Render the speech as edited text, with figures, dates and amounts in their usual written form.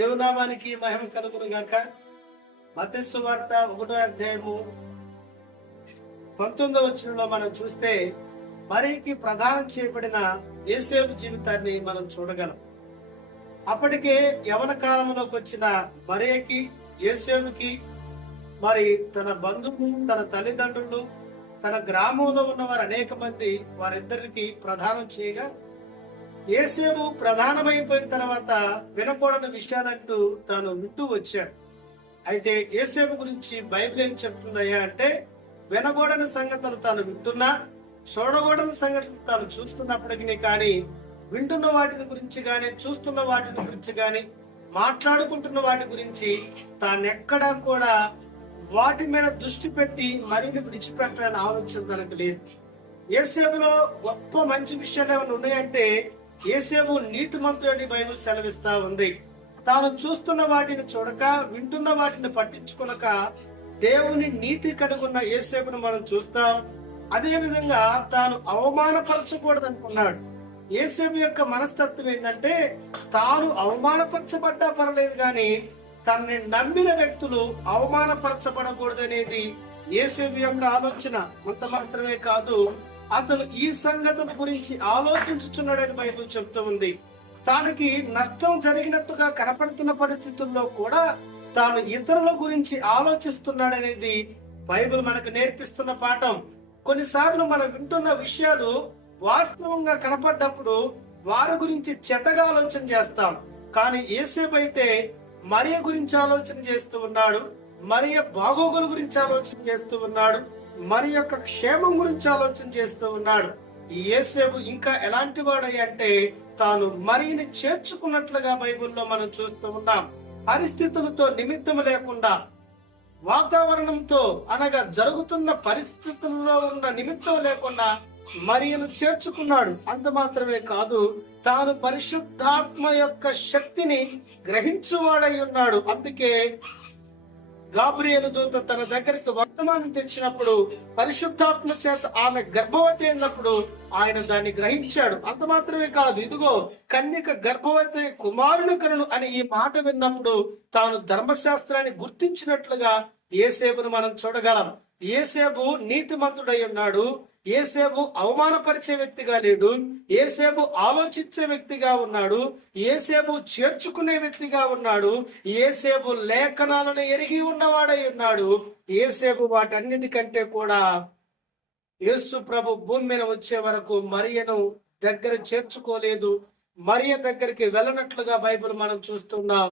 దేవునామానికి మహిమ కలుగును గాక. మత్తయి సువార్త 1వ అధ్యాయము 19వ వచనంలో మనం చూస్తే మరియకి ప్రదానం చేయబడిన యోసేపు జీవితాన్ని మనం చూడగలం. అప్పటికే యవన కాలంలోకి వచ్చిన మరియకి, యోసేపుకి మరి తన బంధువులు, తన తల్లిదండ్రులు, తన గ్రామంలో ఉన్న వారు అనేక మంది వారిద్దరికి ప్రదానం చేయగా, యోసేపు ప్రధానమైపోయిన తర్వాత వినకూడని విషయాలంటూ తాను వింటూ వచ్చాడు. అయితే యోసేపు గురించి బైబిల్ ఏం చెప్తుందయ్యా అంటే, వినకూడని సంగతులు తాను వింటున్నా, చూడకూడని సంగతులు తాను చూస్తున్నప్పటికీ కానీ, వింటున్న వాటిని గురించి కానీ, చూస్తున్న వాటిని గురించి కానీ, మాట్లాడుకుంటున్న వాటి గురించి తానెక్కడా కూడా వాటి మీద దృష్టి పెట్టి మరిన్ని విడిచిపెట్టాలని ఆలోచన తనకు లేదు. యోసేపులో గొప్ప మంచి విషయాలు ఏమైనా ఉన్నాయంటే, యోసేపు నీతిమంతుడని బైబిల్ సెలవిస్తా ఉంది. తాను చూస్తున్న వాటిని చూడక, వింటున్న వాటిని పట్టించుకొనక దేవుని నీతి కనుగొన్న యోసేపును మనం చూస్తాం. అదే విధంగా తాను అవమానపరచకూడదు అనుకున్నాడు. యోసేపు యొక్క మనస్తత్వం ఏంటంటే, తాను అవమానపరచబడ్డా పర్లేదు కానీ తనని నమ్మిన వ్యక్తులు అవమానపరచబడకూడదు అనేది యోసేపు యొక్క ఆలోచన. అంత మాత్రమే కాదు, అతను ఈ సంగతుల గురించి ఆలోచించుచున్నాడని బైబిల్ చెప్తూ ఉంది. తానికి నష్టం జరిగినట్టుగా కనపడుతున్న పరిస్థితుల్లో కూడా తాను ఇతరుల గురించి ఆలోచిస్తున్నాడనేది బైబిల్ మనకు నేర్పిస్తున్న పాఠం. కొన్నిసార్లు మనం వింటున్న విషయాలు వాస్తవంగా కనపడ్డప్పుడు వారి గురించి చెడ్డగా ఆలోచన చేస్తాం. కానీ యోసేపు అయితే మరియ గురించి ఆలోచన చేస్తూ ఉన్నాడు, మరియ బాగోగుల గురించి ఆలోచన చేస్తూ ఉన్నాడు, మరి యొక్క క్షేమం గురించి ఆలోచన చేస్తూ ఉన్నాడు. ఈ యోసేపు ఇంకా ఎలాంటి వాడయ్య అంటే, తాను మరియని చేర్చుకున్నట్లుగా బైబిల్లో మనం చూస్తూ ఉన్నాం. పరిస్థితులతో నిమిత్తం లేకుండా, వాతావరణంతో అనగా జరుగుతున్న పరిస్థితుల్లో ఉన్న నిమిత్తం లేకుండా మరియను చేర్చుకున్నాడు. అంత మాత్రమే కాదు, తాను పరిశుద్ధాత్మ యొక్క శక్తిని గ్రహించువాడై ఉన్నాడు. అందుకే గాబ్రియేలు దూత తన దగ్గరికి వర్తమానం తెచ్చినప్పుడు, పరిశుద్ధాత్మ చేత ఆమె గర్భవతి అయినప్పుడు ఆయన దాన్ని గ్రహించాడు. అంత మాత్రమే కాదు, ఇదిగో కన్యక గర్భవతి కుమారుని కనును అని ఈ మాట విన్నప్పుడు తాను ధర్మశాస్త్రాన్ని గుర్తించినట్లుగా యోసేపును మనం చూడగలం. యోసేపు నీతిమంతుడై ఉన్నాడు. యోసేపు అవమానపరిచే వ్యక్తిగా లేడు. యోసేపు ఆలోచించే వ్యక్తిగా ఉన్నాడు. యోసేపు చేర్చుకునే వ్యక్తిగా ఉన్నాడు. యోసేపు లేఖనాలను ఎరిగి ఉన్నవాడై ఉన్నాడు. యోసేపు వాటన్నిటికంటే కూడా యేసు ప్రభు భూమి మీద వచ్చే వరకు మరియను దగ్గర చేర్చుకోలేదు. మరియ దగ్గరికి వెళ్ళనట్లుగా బైబిల్ మనం చూస్తున్నాం.